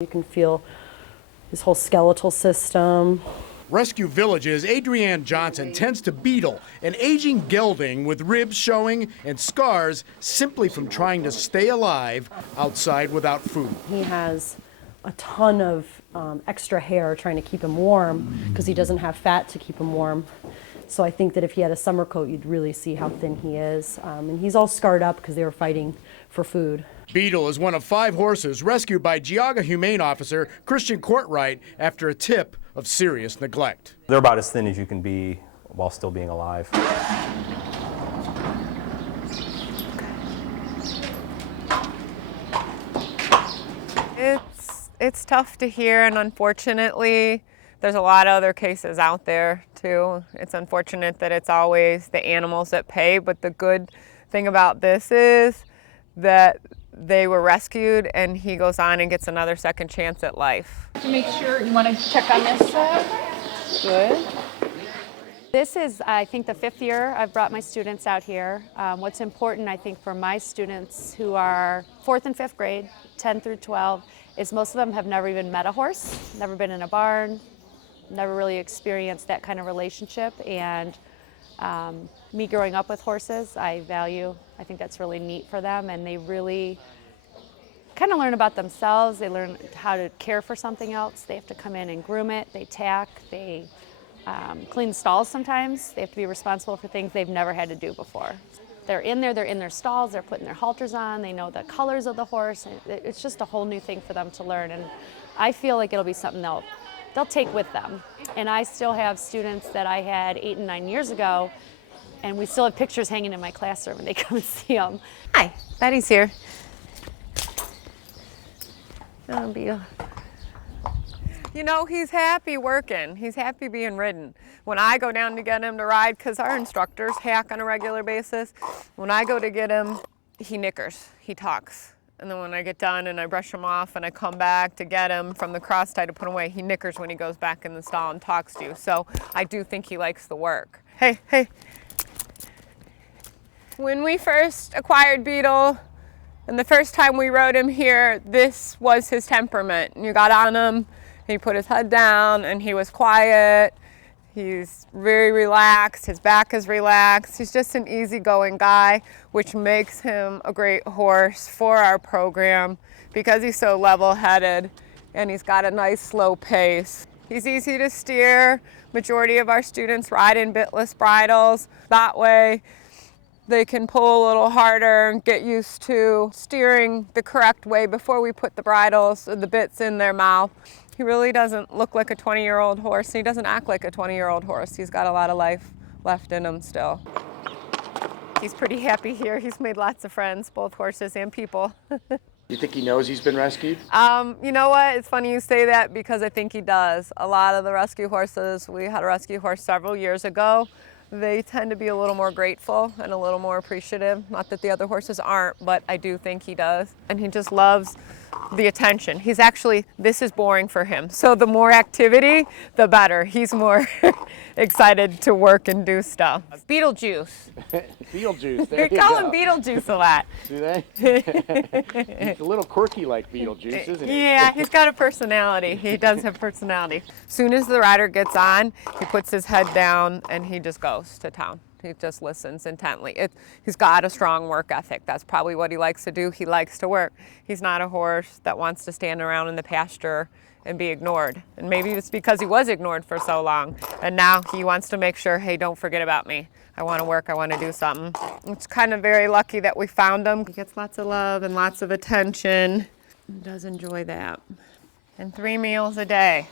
You can feel his whole skeletal system. Rescue Village's Adrienne Johnson tends to Beetle, an aging gelding with ribs showing and scars simply from trying to stay alive outside without food. He has a ton of extra hair trying to keep him warm because he doesn't have fat to keep him warm. So I think that if he had a summer coat, you'd really see how thin he is. And he's all scarred up because they were fighting for food. Beetle is one of 5 horses rescued by Geauga Humane officer Christian Courtwright after a tip of serious neglect. They're about as thin as you can be while still being alive. It's tough to hear, and unfortunately, there's a lot of other cases out there too. It's unfortunate that it's always the animals that pay, but the good thing about this is that they were rescued and he goes on and gets another second chance at life. To make sure, you want to check on this side? Good. This is, I think, the 5th year I've brought my students out here. What's important, I think, for my students who are 4th and 5th grade, 10 through 12, is most of them have never even met a horse, never been in a barn, never really experienced that kind of relationship. And me growing up with horses, I think that's really neat for them, and they really kind of learn about themselves. They learn how to care for something else. They have to come in and groom it, they tack, they clean stalls sometimes. They have to be responsible for things they've never had to do before. They're in their stalls, they're putting their halters on, they know the colors of the horse. It's just a whole new thing for them to learn, and I feel like it'll be something they'll take with them. And I still have students that I had 8 and 9 years ago, and we still have pictures hanging in my classroom and they come and see them. Hi, Betty's here. Oh, Beetle. You know, he's happy working. He's happy being ridden. When I go down to get him to ride, because our instructors hack on a regular basis, when I go to get him, he nickers, he talks. And then when I get done and I brush him off and I come back to get him from the cross tie to put him away, he nickers when he goes back in the stall and talks to you. So I do think he likes the work. Hey, hey. When we first acquired Beetle, and the first time we rode him here, this was his temperament. You got on him, he put his head down, and he was quiet. He's very relaxed, his back is relaxed. He's just an easygoing guy, which makes him a great horse for our program because he's so level-headed and he's got a nice slow pace. He's easy to steer. Majority of our students ride in bitless bridles. That way they can pull a little harder and get used to steering the correct way before we put the bridles or the bits in their mouth. He really doesn't look like a 20-year-old horse. He doesn't act like a 20-year-old horse. He's got a lot of life left in him still. He's pretty happy here. He's made lots of friends, both horses and people. You think he knows he's been rescued? You know what? It's funny you say that because I think he does. A lot of the rescue horses, we had a rescue horse several years ago. They tend to be a little more grateful and a little more appreciative. Not that the other horses aren't, but I do think he does. And he just loves the attention. He's actually, this is boring for him. So the more activity, the better. He's more excited to work and do stuff. Beetlejuice. Beetlejuice, We there you call go. him Beetlejuice a lot. Do they? He's a little quirky like Beetlejuice, isn't he? Yeah, he's got a personality. He does have personality. As soon as the rider gets on, he puts his head down and he just goes to town. He just listens intently. He's got a strong work ethic. That's probably what he likes to do. He likes to work. He's not a horse that wants to stand around in the pasture and be ignored. And maybe it's because he was ignored for so long. And now he wants to make sure, hey, don't forget about me. I want to work. I want to do something. It's kind of very lucky that we found him. He gets lots of love and lots of attention. He does enjoy that. And 3 meals a day.